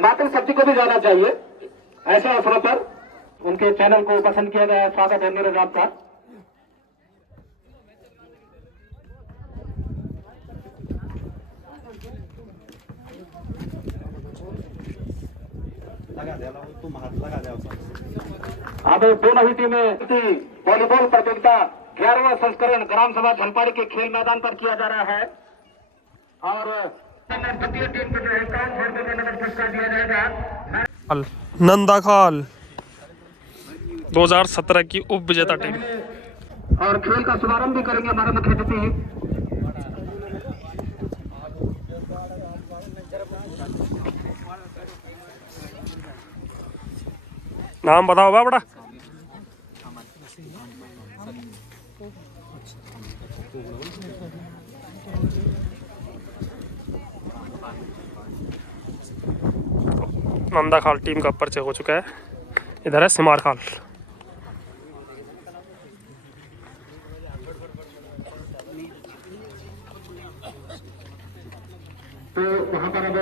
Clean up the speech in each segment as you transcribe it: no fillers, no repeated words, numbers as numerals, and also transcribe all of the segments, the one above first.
मातृशक्ति को भी जाना चाहिए। ऐसे अवसरों पर उनके चैनल को पसंद किया गया है। स्वागत है नीरज आपका। अब दोनों ही टीमें वॉलीबॉल प्रतियोगिता 11वां संस्करण ग्राम सभा झलपाड़ी के खेल मैदान पर किया जा रहा है और द्वितीय टीम को जो है 500 रुपये का नगद पुरस्कार दिया जाएगा। नंदाखाल 2017 की उप विजेता टीम और खेल का शुभारंभ भी करेंगे हमारे मुख्य अतिथि। नाम बताओ बड़ा। नंदाखाल टीम का परिचय हो चुका है। इधर है सिमारखाल। तो वहां पर अब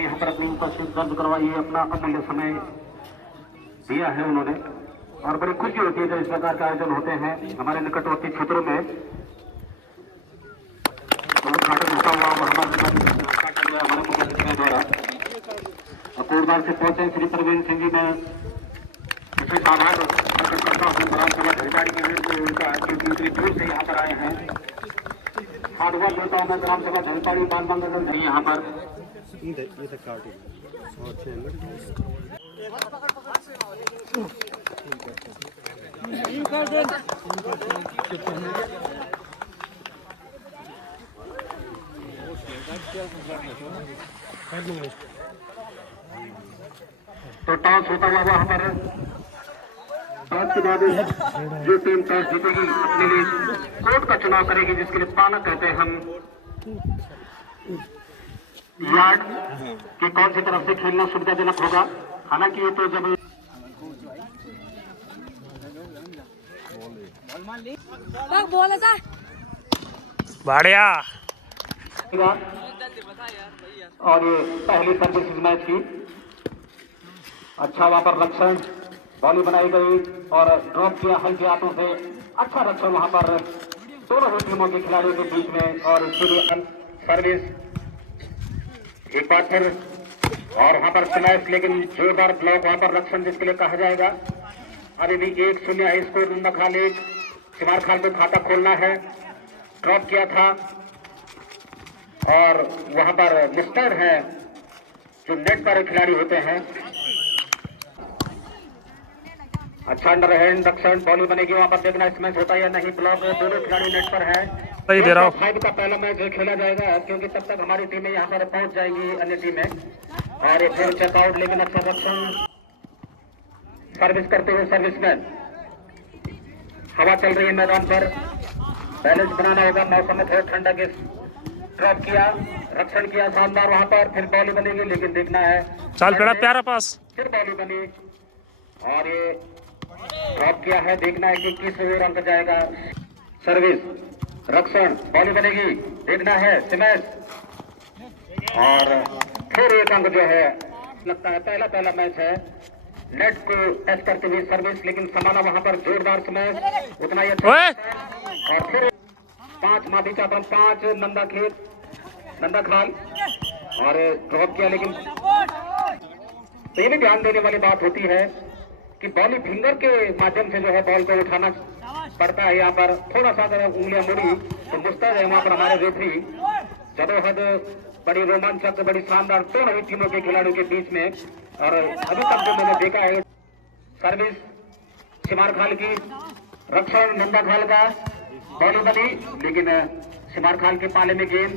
यहाँ पर अपनी उपस्थिति दर्ज करवाई है। अपना अमूल्य समय दिया है उन्होंने और बड़ी खुशी होती है जब इस प्रकार के आयोजन होते हैं हमारे निकटवर्ती क्षेत्रों में। उद्घाटन होता हुआ हमारे मुख्य अतिथियों द्वारा कोटद्वार से पहुंचे श्री प्रवीण सिंह जी ने विशेष आभार प्रकट करता हूँ ग्राम सभा झलपाड़ी के वीर को उनका क्योंकि इतनी दूर से यहाँ पर आए हैं। हार्डवर्क देता हूँ मैं ग्राम सभा झलपाड़ी बाल मंगल यहाँ पर तो टॉस होता हुआ वहां पर टॉस के बाद जो टीम टॉस जीतेगी अपने लिए कोर्ट का चुनाव करेगी जिसके लिए पालक कहते हैं हम। यार्ड कि कौन सी तरफ से खेलना सुविधाजनक होगा। हालांकि ये तो जब बढ़िया और ये पहली सर्विस मैच की अच्छा वहां पर रक्षण बॉली बनाई गई और ड्रॉप किया हल्के हाथों से। अच्छा रक्षण वहां पर दोनों ही टीमों के खिलाड़ियों के बीच में और इसके लिए सर्विस एक बार फिर और वहां पर स्मैश लेकिन जोरदार ब्लॉक वहां पर रक्षण जिसके लिए कहा जाएगा। अभी भी 1-0 है स्कोर। नंदाखाल 1 सिमारखाल को खाता खोलना है। ड्रॉप किया था और वहां पर मिस्टर है जो नेट पर खिलाड़ी होते हैं। अच्छा अंडर हैंड रक्षण बॉली बनेगी वहां पर देखना स्मैश होता है या नहीं। ब्लॉक दोनों खिलाड़ी नेट पर है। सही दे रहा हूँ। 5 का पहला मैच खेला जाएगा क्योंकि तब तक हमारी टीमें यहाँ पर पहुंच जाएंगी अन्य टीमें और एक फिर चेकआउट लेकिन अच्छा रक्षण सर्विस करते हुए सर्विसमैन। हवा चल रही है मैदान पर बैलेंस बनाना होगा। मौसम में थोड़ा ठंडा के ड्रॉप किया रक्षण किया शानदार वहां पर फिर बॉली बनेगी लेकिन देखना है चाल पेड़ा प्यारा पास फिर बॉली बनी और ये ड्रॉप किया है। देखना है कि किस ओर अंक जाएगा। सर्विस रक्षण बॉली बनेगी देखना है स्मैश और फिर एक अंक जो है लगता है पहला मैच है। नेट को टच करते हुए सर्विस लेकिन समाना वहां पर जोरदार स्मैश उतना ही अच्छा और फिर 5 माफी चाहता हूँ 5 नंदाखाल और ड्रॉप किया लेकिन तो ये भी ध्यान देने वाली बात होती है कि बॉली फिंगर के माध्यम से जो है बॉल को उठाना पड़ता है। यहाँ पर थोड़ा सा अगर उंगलियां मुड़ी तो मुस्तैद है वहां पर हमारे रेफरी। जदोहद बड़ी रोमांचक बड़ी शानदार दोनों ही टीमों के खिलाड़ियों के बीच में और अभी तक जो मैंने देखा है सर्विस सिमारखाल की रक्षण नंदाखाल का बॉली बनी लेकिन सिमारखाल के पाले में गेंद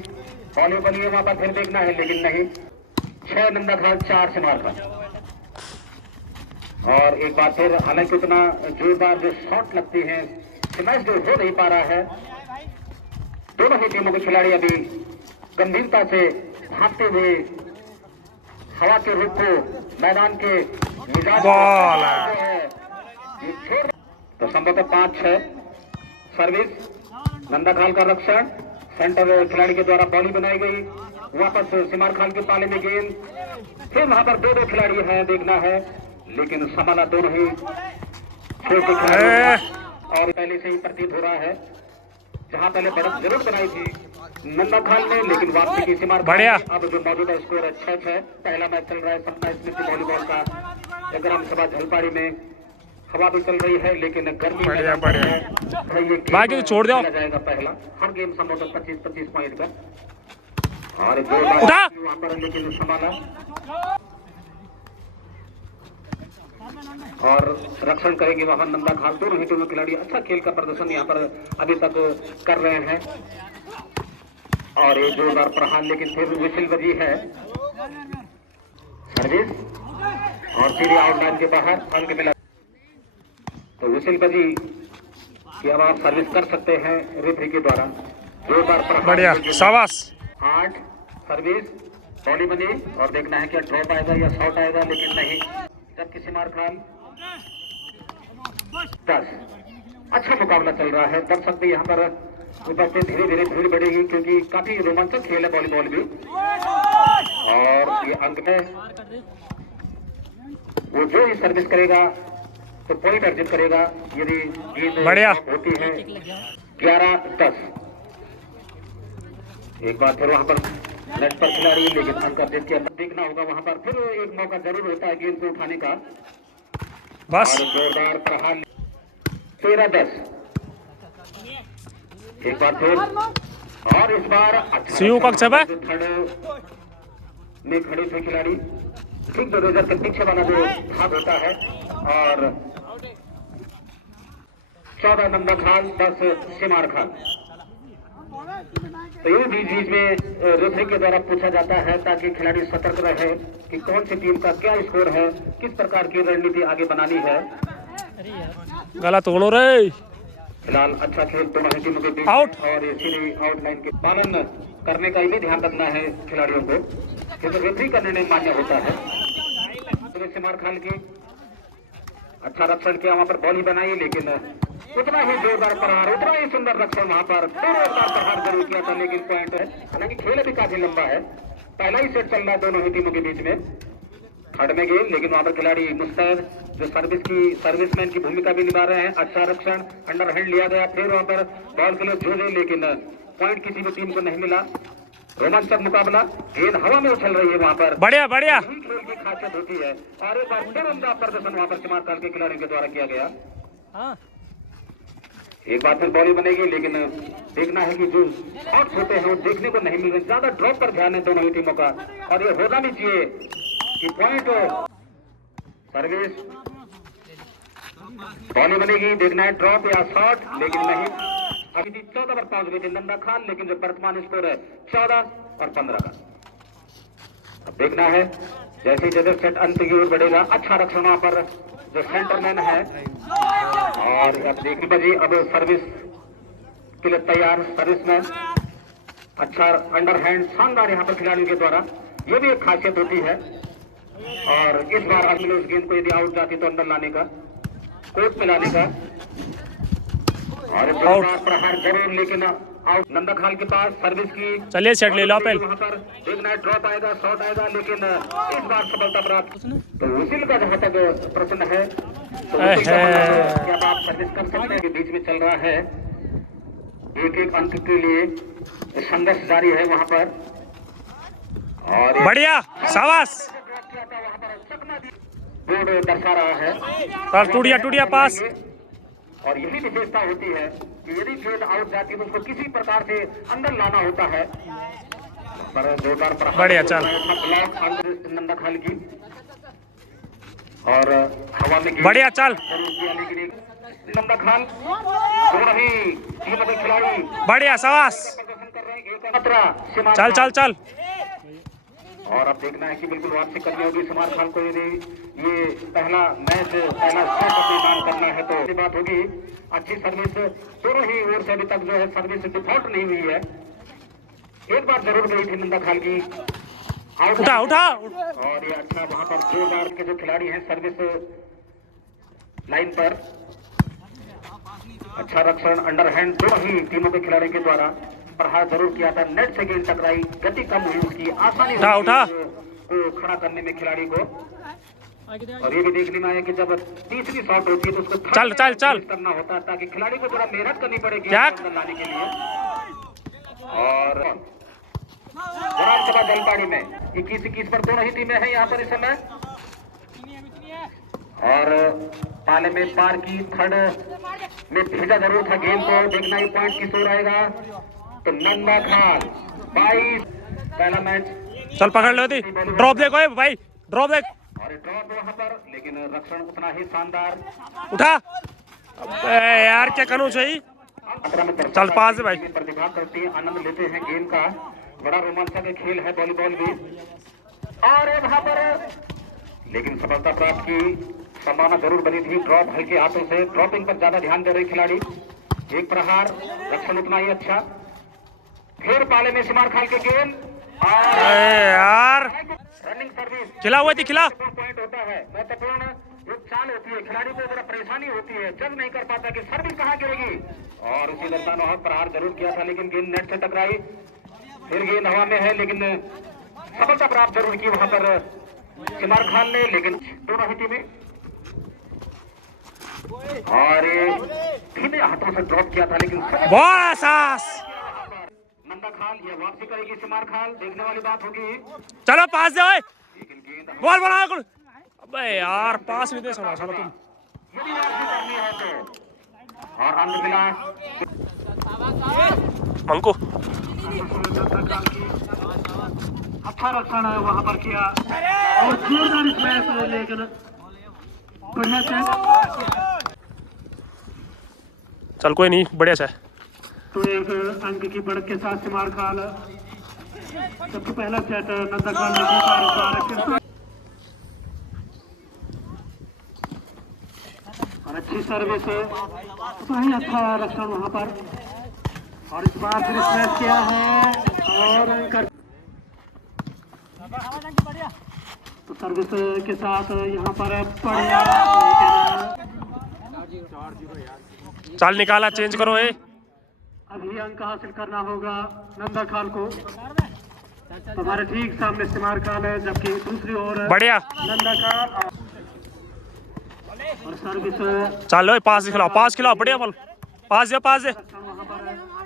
बॉली बनी है वहां पर फिर देखना है लेकिन नहीं। 6 नंदाखाल 4 सिमारखाल और एक बार फिर हालांकि उतना जोरदार जो शॉट लगती है स्मैश जो हो नहीं पा रहा है। दोनों ही टीमों के खिलाड़ी अभी गंभीरता से भागते हुए हवा के रुख को मैदान के मिजाज बॉल तो संभवतः 5-6 सर्विस, नंदा खाल का रक्षण, सेंटर खिलाड़ी के द्वारा बॉली बनाई गई, वापस सिमार खान के पाले में गेंद, फिर वहां पर दो खिलाड़ी हैं, देखना है, लेकिन संभाला दोनों ही छोटे खिलाड़ी और पहले से ही प्रतीत हो रहा है जहां पहले बढ़त जरूर बनाई थी नंदा खान ने, लेकिन वापसी की सिमार बढ़िया। अब जो मौजूदा स्कोर है 6-6। पहला मैच चल रहा है सपना स्मृति वॉलीबॉल का ग्राम सभा झलपाड़ी में। हवा भी चल रही है लेकिन गर्मी बढ़िया बढ़िया ये बाकी तो छोड़ दो जाएगा पहला, हर गेम संभवतः 25-25 पॉइंट का। और उठा वहां पर लेकिन संभाला और रक्षण करेंगे वहां नंदा खाल। दोनों ही टीमों खिलाड़ी अच्छा खेल का प्रदर्शन यहाँ पर अभी तक कर रहे हैं और एक जोरदार प्रहार, लेकिन फिर विशिल बजी है। सर्विस और सीधे आउटलाइन के बाहर अंक मिला, तो विशिल बजी कि अब आप सर्विस कर सकते हैं रेफरी के द्वारा। जोरदार प्रहार, बढ़िया शाबाश। 8 सर्विस बॉडी बनी और देखना है क्या ड्रॉप आएगा या शॉट आएगा, लेकिन नहीं, जबकि सिमार खान 10। अच्छा मुकाबला चल रहा है, दर्शक भी यहाँ पर उपस्थित, धीरे धीरे भीड़ बढ़ेगी क्योंकि काफी रोमांचक खेल है वॉलीबॉल भी। और ये अंक है, वो जो ही सर्विस करेगा तो पॉइंट अर्जित करेगा, यदि गेंद बढ़िया होती है 11-10। एक बार फिर वहां पर नेट पर खिलाड़ी, लेकिन अंक अर्जित किया, देखना होगा वहां पर फिर एक मौका जरूर होता है गेंद को उठाने का। बस और जोरदार प्रहार 13-10। एक बार फिर और इस बार सीयू कक्ष है थर्ड में खड़े थे खिलाड़ी, ठीक 2000 के पीछे वाला जो भाग होता है। और 14 नंदा खान, 10 सिमार खान। तो ये बीच बीच में रेफरी के द्वारा पूछा जाता है ताकि खिलाड़ी सतर्क रहे कि कौन सी टीम का क्या स्कोर है, किस प्रकार की रणनीति आगे बनानी है। गलत हो रे, फिलहाल अच्छा खेल दोनों ही टीमों के बीच आउट। और ये सीधी आउटलाइन के पालन करने का भी ध्यान रखना है खिलाड़ियों को, क्योंकि रेफरी का निर्णय मान्य होता है। तो सिमार खान की अच्छा रक्षण किया, वहां पर बॉली बनाई, लेकिन उतना ही जोरदार प्रहार, उतना ही सुंदर रक्षण वहां पर जोरदार प्रहार जरूर किया था, लेकिन पॉइंट है। हालांकि खेल भी काफी लंबा है, पहला ही सेट चल रहा है दोनों ही टीमों के बीच में, थर्ड में गेम, लेकिन वहां पर खिलाड़ी मुस्तैद जो सर्विसमैन की भूमिका भी निभा रहे हैं। अच्छा रक्षण, अंडर हैंड लिया गया, फिर वहां पर बॉल के लिए जूझे, लेकिन पॉइंट किसी भी टीम को नहीं मिला। रोमांचक मुकाबला, गेंद हवा में उछल रही है वहां पर, बढ़िया बढ़िया यही खेल की खासियत होती है। और एक बार फिर उनका प्रदर्शन वहां पर सिमार खान के खिलाड़ियों के द्वारा किया गया। एक बार फिर बॉलिंग बनेगी, लेकिन देखना है कि जो शॉट्स होते हैं वो देखने को नहीं मिल रहे, ज्यादा ड्रॉप पर ध्यान है दोनों ही टीमों का, और ये होना भी चाहिए कि पॉइंट सर्विस बॉलिंग बनेगी, देखना है ड्रॉप या शॉट, लेकिन नहीं। अभी भी 14 पर पहुंच गई थी नंदा खान, लेकिन जो वर्तमान स्कोर है 14 और 15 का। अब देखना है जैसे जैसे सेट अंत की ओर बढ़ेगा। अच्छा रक्षण वहां पर जो सेंटरमैन है, और अब देखिए बजी अब सर्विस के लिए तैयार सर्विसमैन। अच्छा अंडर हैंड शानदार यहाँ पर खिलाड़ियों के द्वारा, ये भी एक खासियत होती है। और इस बार अगले उस गेंद को यदि आउट जाती तो अंदर लाने का, कोर्ट में लाने का, और जोरदार प्रहार जरूर, लेकिन आउट। नंदा खाल के पास सर्विस की, चलिए सेट ले लो पहले। वहां पर देखना है ड्रॉप आएगा, शॉट आएगा, लेकिन इस बार सफलता प्राप्त। तो उसिल का जहां तक प्रश्न है, तो क्या आप सर्विस कर सकते हैं? बीच में चल रहा है, एक एक अंक के लिए संघर्ष जारी है वहां पर। और बढ़िया शाबाश, बोर्ड दर्शा रहा है पर टूटिया पास। और यही विशेषता होती है कि यदि गेंद आउट जाती है तो उसको किसी प्रकार से अंदर लाना होता है। पर जोरदार प्रहार, बढ़िया चल, नंदा खाल की, और हवा में बढ़िया चल, लेकिन नंदा खान दोनों ही टीमों के खिलाड़ी बढ़िया शाबाश, प्रदर्शन कर रहे हैं। चल चल चल। और अब देखना है कि बिल्कुल वापसी करनी होगी सिमार खान को, यदि ये पहला मैच पहला सेट अपनी मान करना है तो बात होगी। अच्छी सर्विस दोनों ही ओर से, अभी तक जो है सर्विस डिफॉल्ट नहीं हुई है। एक बार जरूर गई थी नंदा खाल की, उठा उठा, और ये अच्छा वहां पर जोरदार के जो खिलाड़ी हैं सर्विस लाइन पर, अच्छा रक्षण अंडर हैंड दोनों ही टीमों के खिलाड़ी के द्वारा प्रहार जरूर किया था। नेट से गेंद टकराई, गति कम हुई उसकी, आसानी उठा को खड़ा करने में खिलाड़ी को। और ये भी देखने में आया कि जब तीसरी शॉट होती है तो उसको चल करना होता है ताकि खिलाड़ी को थोड़ा मेहनत करनी पड़े गेंद अंदर लाने के लिए। और विधानसभा जलपाड़ी में 21-21 पर दोनों ही टीमें हैं यहाँ पर इस समय। और पाले में पार की थर्ड में भेजा जरूर था गेंद को। देखना ही पॉइंट किस ओर आएगा। तो नंदा खान 22 पहला मैच। चल पकड़ लो थी, ड्रॉप देखो भाई, ड्रॉप देख। और ड्रॉप वहां पर, लेकिन रक्षण उतना ही शानदार। उठा, अबे यार क्या करूं सही। चल पास है भाई। प्रतिभा करती है, आनंद लेते हैं गेम का। बड़ा रोमांचक खेल है वॉलीबॉल भी। और वहां पर लेकिन सफलता प्राप्त की संभावना जरूर बनी थी। ड्रॉप हल्के हाथों से, ड्रॉपिंग पर ज्यादा ध्यान दे रहे खिलाड़ी। एक प्रहार, रक्षण उतना ही अच्छा। फिर पाले में सिमार खाल के गेंद यार रनिंग सर्विस खिला हुआ थी, खिला पॉइंट होता है। महत्वपूर्ण एक चाल होती है, खिलाड़ी को बड़ा परेशानी होती है, जज नहीं कर पाता कि सर्विस कहाँ गिरेगी। और उसी दर्शान वहां प्रहार जरूर किया था, लेकिन गेंद नेट से टकराई। फिर गेंद हवा में है, लेकिन सफलता प्राप्त जरूर की वहां पर सिमार खान ने। लेकिन दोनों ही टीमें और धीमे हाथों से ड्रॉप किया था, लेकिन बहुत सास। नंदा खान ये वापसी करेगी सिमार खान, देखने वाली बात होगी। चलो पास दे ओए, लेकिन गेंद बॉल बना। अबे यार पास नहीं दे सका तुम। यदि वापसी करनी है तो। और अंत मिला मंकू। अच्छा रक्षण है वहां पर किया और जोरदार स्मैश है, लेकिन बढ़िया चेक। चल कोई नहीं, बढ़िया से। तो एक अंक की बढ़त के साथ सिमार खान सबसे पहला सेट नंदा खान ने जीता। और अच्छी सर्विस, वही अच्छा रक्षण वहां पर। और इस बार फिर स्मैश किया है और तो सर्विस के साथ यहाँ पर बढ़िया। चल निकाला, चेंज करो ये। अभी अंक हासिल करना होगा नंदा खान को। हमारे ठीक सामने सिमार खान है, जबकि दूसरी ओर बढ़िया नंदा खान। और सर्विस चलो पास खिलाओ, पास खिलाओ, बढ़िया बॉल पास दे, पास दे।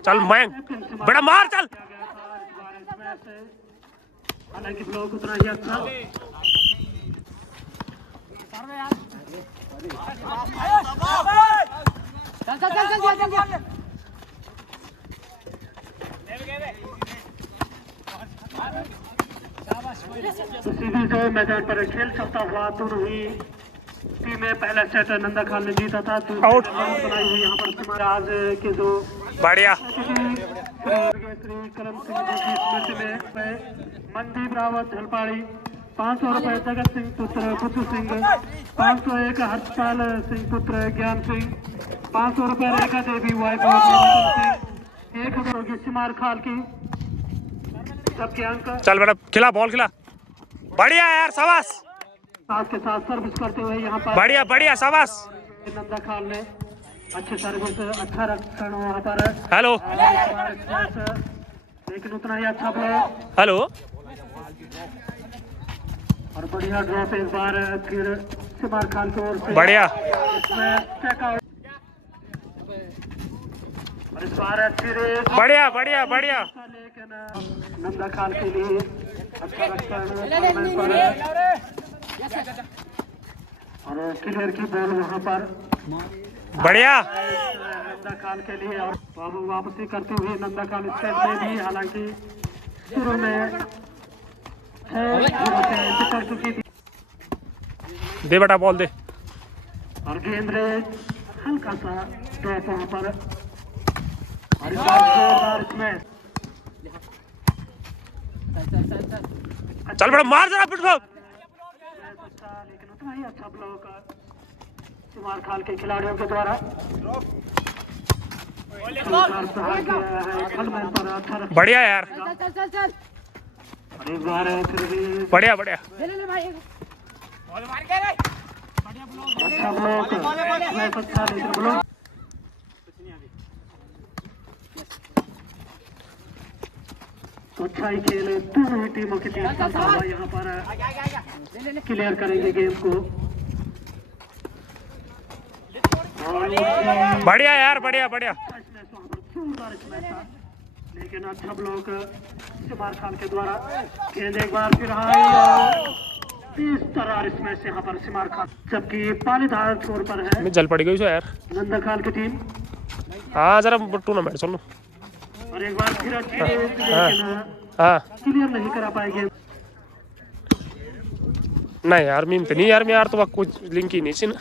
चल मयंक बड़ा मार, चल। हालांकि ब्लॉक उतना ही अच्छा। तो सीधी जो मैदान पर खेल चलता हुआ दोनों ही टीमें पहला सेट नंदा खान ने जीता था। आउट बनाई हुई यहाँ पर हमारे आज के जो बढ़िया श्री करम सिंह जी की स्मृति में मनदीप रावत झलपाड़ी 500 रुपए, जगत सिंह पुत्र बुद्धू सिंह 501, हर्षपाल सिंह पुत्र ज्ञान सिंह 500 रुपए, रेखा देवी वाइफ सिंह 1000 होगी सिमार खाल की। सबके अंक। चल बेटा खिला, बॉल खिला, बढ़िया यार शाबाश। साथ के साथ सर्विस करते हुए यहाँ पर बढ़िया बढ़िया शाबाश। नंदा खान ने अच्छे सर्विस, अच्छा रक्षण वहाँ पर। हेलो लेकिन उतना ही अच्छा ब्लॉक। हेलो और बढ़िया ड्रॉप एक बार फिर सिमार खान की ओर से। बढ़िया और इस बार अच्छी रेस। बढ़िया बढ़िया बढ़िया। लेकिन नंदा खान के लिए अच्छा रक्षण और क्लियर की बॉल वहाँ पर बढ़िया नंदा खान के लिए। और वापसी करते हुए नंदा खान स्टेट में भी, हालांकि शुरू में कर चुकी थी। दे बेटा बॉल दे। और गेंद हल्का सा ड्रॉप वहाँ पर। और इस बार जोरदार इसमें। चल बेटा मार जरा पिट। लेकिन उतना ही अच्छा ब्लॉक सिमार खान के खिलाड़ियों के द्वारा। बढ़िया यार, एक बार फिर भी बढ़िया बढ़िया। अच्छा ब्लॉक, अच्छा लेकिन ब्लॉक तो अच्छा ही खेल दोनों ही टीमों की टीम चलता हुआ यहाँ पर क्लियर करेंगे गेम को। बढ़िया यार, बढ़िया बढ़िया। लेकिन अच्छा ब्लॉक सिमार खान के द्वारा। गेंद एक बार फिर हाई और 30 तरह इसमें से यहाँ पर सिमार खान, जबकि पालीधार छोर पर है। मैं जल पड़ गई यार। नंदा खान की टीम। हाँ जरा टूर्नामेंट सुन लो। और एक बार फिर अच्छी हाँ क्लियर नहीं करा पाएंगे। नहीं यार, मीम तो नहीं यार, मैं यार तो कुछ लिंक ही नहीं सी ना।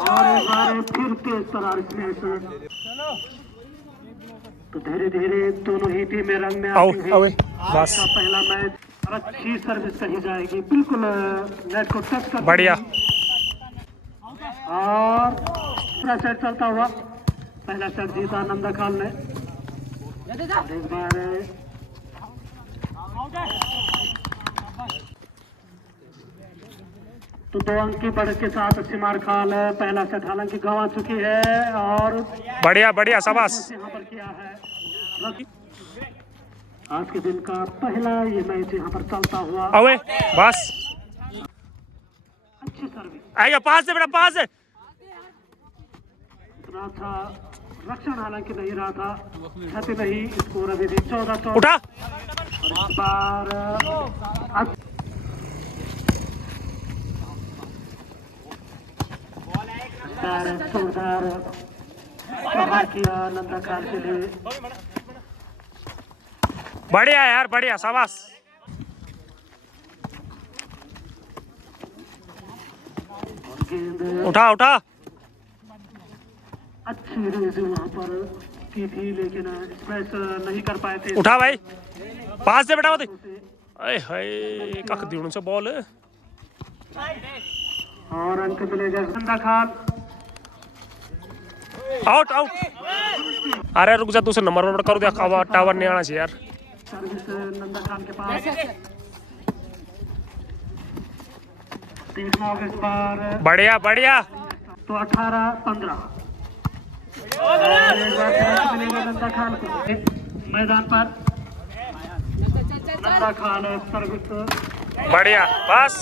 और एक बार फिर तेज तरह इसमें से। तो धीरे धीरे दोनों ही टीमें रंग में आती हुई बस पहला मैच। और अच्छी सर्विस कही जाएगी, बिल्कुल नेट को टच कर। बढ़िया। और पूरा सेट चलता हुआ पहला सेट जीता नंदा खान ने। एक बार तो 2 अंक की बढ़त के साथ सिमार खान पहला सेट हालांकि गंवा चुकी है। और बढ़िया बढ़िया, शाबाश। यहाँ पर किया है आज के दिन का पहला ये मैच यहाँ पर चलता हुआ। अवे बस अच्छी सर्विस, आइए पास से बेटा, पास से। इतना अच्छा रक्षण हालांकि नहीं रहा था, क्षति नहीं। स्कोर अभी भी 14-14। उठा। और इस बार जोरदार प्रहार किया नंदा खान के लिए। बढ़िया यार, बढ़िया, शाबाश। गेंद उठा उठा। अच्छी रेस वहाँ पर की थी, लेकिन स्मैश नहीं कर पाए थे। उठा भाई, पास से बेटा। अरे हाय कख दी उनसे बॉल। और अंक मिलेगा नंदा खान। Out out. अरे रुक जा, दूसरे नंबर पर करो, देख टावर नहीं आना चाहिए यार। सर्विस नंदा खान के पास। देखना होगा इस बार। बढ़िया बढ़िया। तो 18-15 मिलेगा नंदा खान को मैदान पर। नंदा खान सर्विस बढ़िया, बस।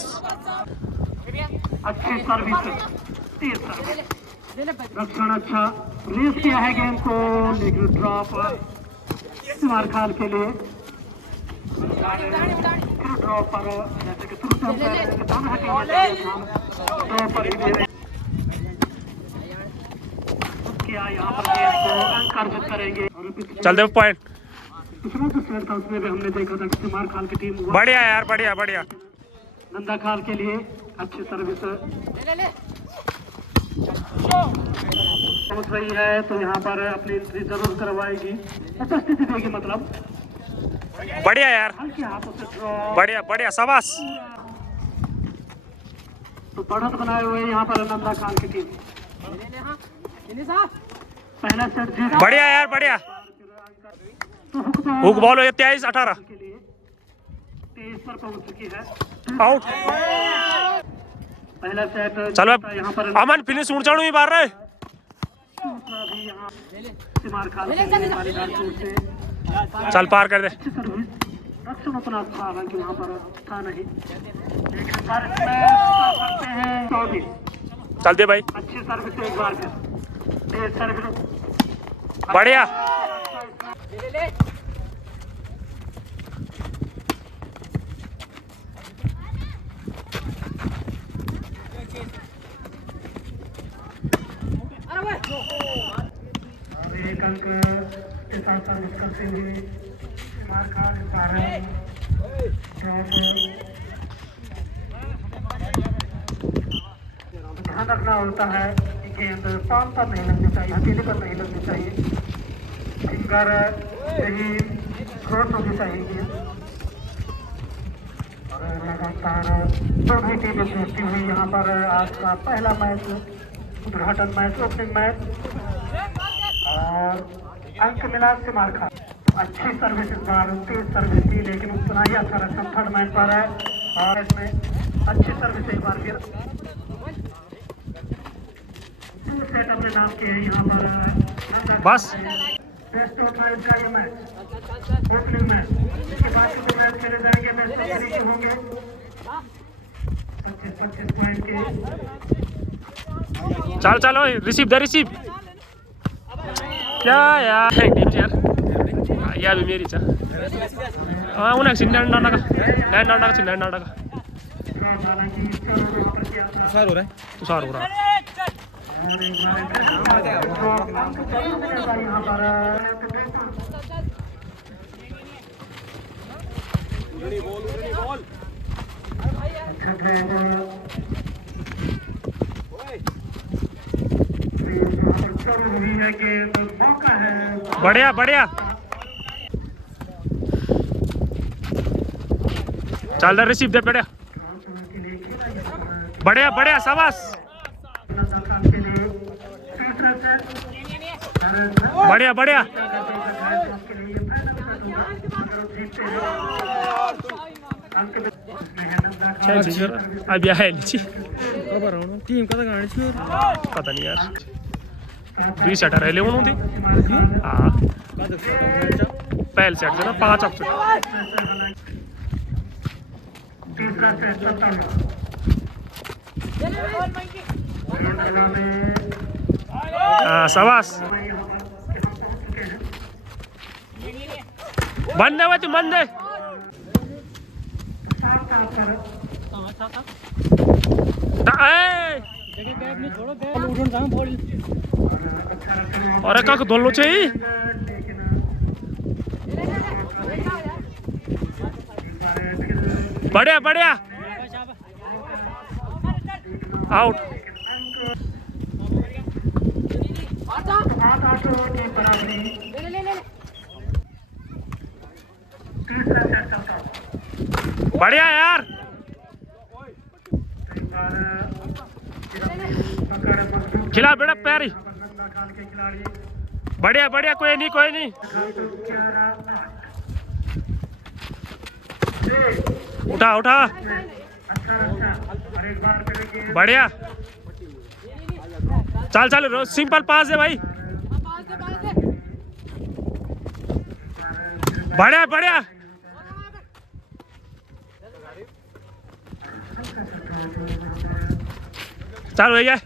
अच्छी सर्विस, तेज सर्विस, रक्षण अच्छा, रेस किया है गेम को, लेकिन ड्रॉप सिमार खान के लिए। ड्रॉप पर जैसे कि ड्रॉप पर किया यहाँ पर गेम को अंक अर्जित करेंगे। चल दे पॉइंट। पिछला जो सेट था उसमें भी हमने देखा था कि सिमार खान की टीम बढ़िया यार, बढ़िया बढ़िया। नंदा खान के लिए अच्छी सर्विस पहुंच रही है। तो यहाँ पर अपनी एंट्री जरूर करवाएगी, उपस्थिति देगी मतलब। बढ़िया यार, हल्के हाथों से ड्रॉ। बढ़िया बढ़िया, शाबाश। तो बढ़त बनाए हुए यहाँ पर नंदा खान की टीम। पहला सेट जीत। बढ़िया यार, बढ़िया। तो हुक बॉल हो 23-18 के लिए 23 पर पहुंच चुकी है। आउट। पहला सेट चलो यहाँ पर अमन फिनिश ऊंचाणु ही मार रहे। दूसरा भी यहाँ सिमार खान के लिए पालीधार चोट से। चल पार कर दे। अच्छी सर्विस, रक्षण उतना अच्छा हालांकि वहाँ पर था नहीं, लेकिन सर्विस में करते हैं 24। चल दे भाई, अच्छी सर्विस एक बार फिर, तेज सर्विस बढ़िया। और एक अंक के साथ सर्विस करते हुए सिमार खान इस बार ध्यान रखना होता है कि गेंद पाम पर नहीं लगनी चाहिए, हथेली पर नहीं लगनी चाहिए, फिंगर यही क्रॉस होनी चाहिए गेंद। और लगातार दोनों टीमें जीतती हुई यहाँ पर आज का पहला मैच, उद्घाटन मैच, ओपनिंग मैच। और अंक मिला सिमार खान। अच्छी सर्विस इस बार, तेज सर्विस थी, लेकिन उतना ही अच्छा रक्षण थर्ड मैच पर है। और इसमें अच्छी सर्विस एक बार फिर। 2 सेट अपने नाम के हैं यहाँ पर। बस बेस्ट ऑफ 5 का ये मैच, ओपनिंग मैच। इसके बाद जो मैच खेले जाएंगे बेस्ट ऑफ 3 के होंगे, 25 पॉइंट के। चल चलो रिसीव द रिसीव क्या यार डेंजर या भी मेरी चा उन्हें चिन्ह नाटक चिन्ह नाटक हालांकि चलो वहाँ पर क्या था, तुषार हो रहा है और एक बार तो अंक जरूर मिलेगा यहाँ पर। अच्छा ड्राइवर जरूरी है कि मौका है। बढ़िया बढ़िया चल दे रिसीव दे बढ़िया बढ़िया बढ़िया शाबाश बढ़िया बढ़िया अभी आया नीचे टीम कता गाड़ी छ पता नहीं यार 2 सेटर है ले उन्होंने हाँ पहले सेट से ना 5 ऑप्शन तीसरा सेट शाबाश बंदे हुए तुम बंदे अरे का धोल्नु चाहिँ बढ़िया बढ़िया आउट 8 की बराबरी। तीसरा सेट चलता है। बढ़िया यार खिला बेटा प्यारी बढ़िया बढ़िया कोई नहीं उठा उठा बढ़िया चल चल सिंपल पास है भाई बढ़िया बढ़िया चल भैया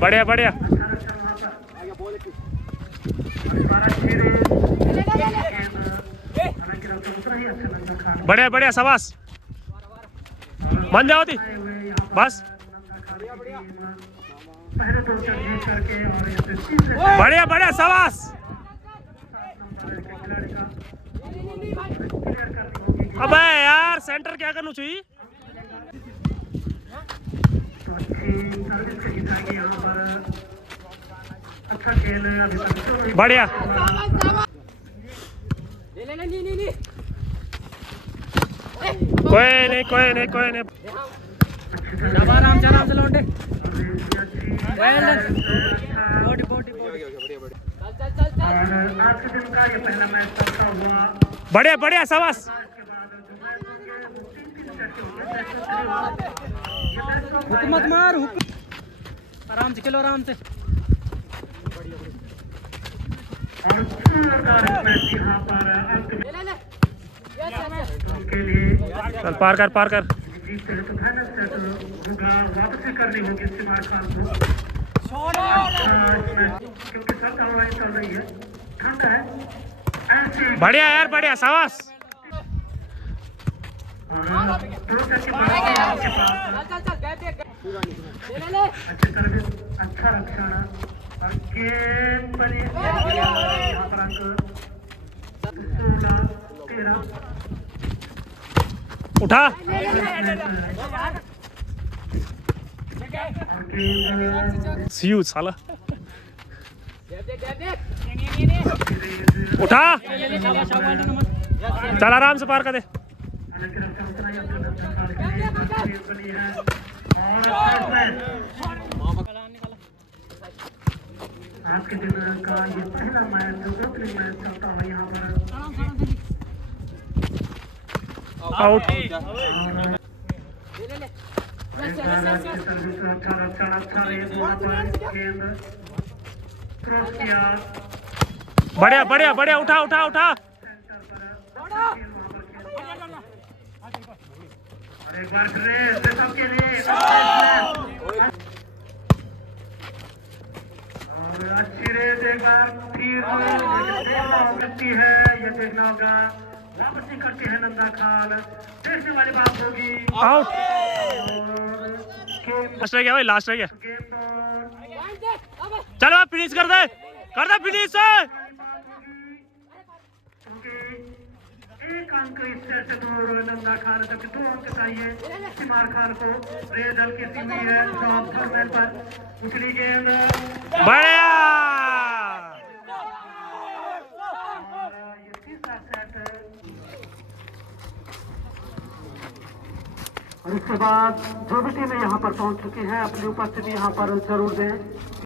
बढ़िया बढ़िया बढ़िया बढ़िया शाबाश बन जाओ थी बस बढ़िया बढ़िया शाबाश अबे यार सेंटर क्या करना चाहिए बढ़िया कोई नहीं आराम से लौटे आज के दिन का ये पहला मैच चलता हुआ। बढ़िया बढ़िया शाबाश मत मार आराम से खेलो आराम से और यहाँ पर अंत के लिए चल पार कर जीतते हैं तो फाइनल सेट होगा, वापसी करनी होगी सिमार खान को। क्योंकि सब हवाएं चल रही है, ठंड है ऐसे बढ़िया यार बढ़िया शाबाश दो सेट के बाद आपके पास अच्छी सर्विस, अच्छा रक्षण और गेंद पर यहाँ पर अंक 16-13 उठा सीयू साला उठा चल आराम से पार कर दे आज के दिन का ये पहला मैच ओपनिंग मैच चलता है यहाँ पर आउट सर्विस अच्छा रक्षण अच्छा रही वहाँ पर गेंद क्रॉस किया बढ़िया बढ़िया बढ़िया उठा उठा उठा सेंटर पर अरे एक बार फिर सबके लिए और अच्छी रेस एक बार फिर सकती है ये देखना होगा वापसी करती है नंदा खान देखने वाली बात होगी आउट और गेम लास्ट रह गया भाई लास्ट रह गया गेम चलो आप फिनिश कर दे फिनिश क्योंकि एक अंक इससे से दूर नंदा खान जबकि 2 अंक चाहिए सिमार खान को रेड हल्की सी हुई है टॉप फॉर्मेल पर उछली गेंद बढ़िया और ये तीसरा सेट और इसके बाद जो भी टीमें यहाँ पर पहुँच चुकी हैं अपनी उपस्थिति यहाँ पर जरूर दें।